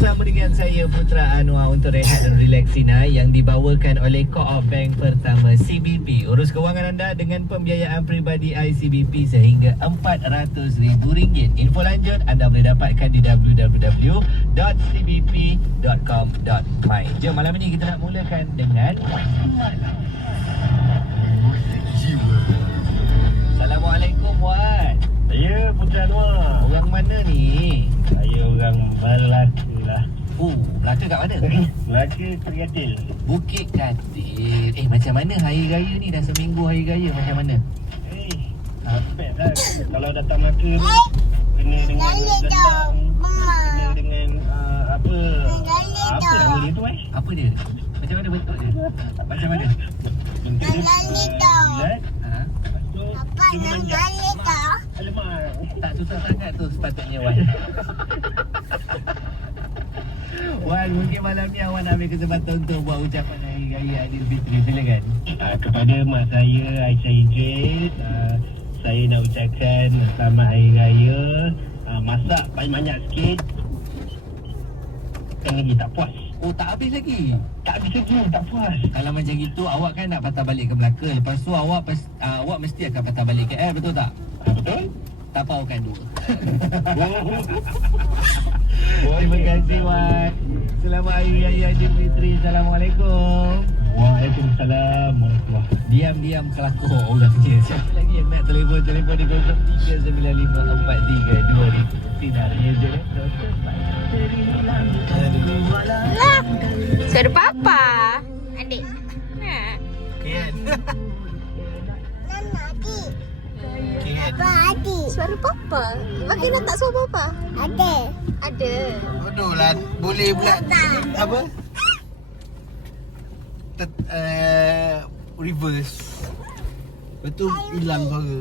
bersama dengan saya Putra Anwar untuk rehat dan relax Sinai yang dibawakan oleh Co-op Bank Pertama CBP. Urus kewangan anda dengan pembiayaan peribadi ICBP sehingga RM400,000. Info lanjut anda boleh dapatkan di www.cbp.com.my. Jom malam ini kita nak mulakan dengan Musik Jiwa. Assalamualaikum Wan. Saya Putra Anwar. Orang mana ni? Saya orang Melaka lah. Melaka kat mana? Melaka Tergatil. Bukit Katil. Macam mana hari raya ni? Dah seminggu hari raya, macam mana? Best lah. Kalau datang Melaka ni kena dengan datang, kena dengan apa nama dia tu Apa dia? Macam mana bentuk dia? Macam mana? Bentuk dia bulat. Lepas tu dia memanjat. Alamak. Tak susah sangat tu sepatutnya Wan. Wan, mungkin malam ni Wan ambil kesempatan untuk buat ucapan hari raya Aidilfitri. Silakan. Kepada mak saya, Aisyah Idris, saya nak ucapkan selamat hari raya. Masak banyak-banyak sikit. Kan lagi tak puas. Tak habis lagi? Tak habis lagi, tak puas. Kalau macam gitu, awak kan nak patah balik ke Melaka. Lepas tu awak mesti akan patah balik ke KL, betul tak? Betul? Tapaukan dua. Terima kasih Wan. Selamat Hari Raya Aidilfitri. Assalamualaikum. Waalaikumsalam warahmatullahi. Diam-diam kelakor orangnya. Siapa lagi yang nak telefon di 0395432000. Sinarnya je. Lah, suara papa. Adik. Kian. Suara papa. Makin nak tak suara papa? Ada. Bodoh lah. Boleh pula. Apa? Reverse. Lepas tu hilang suara.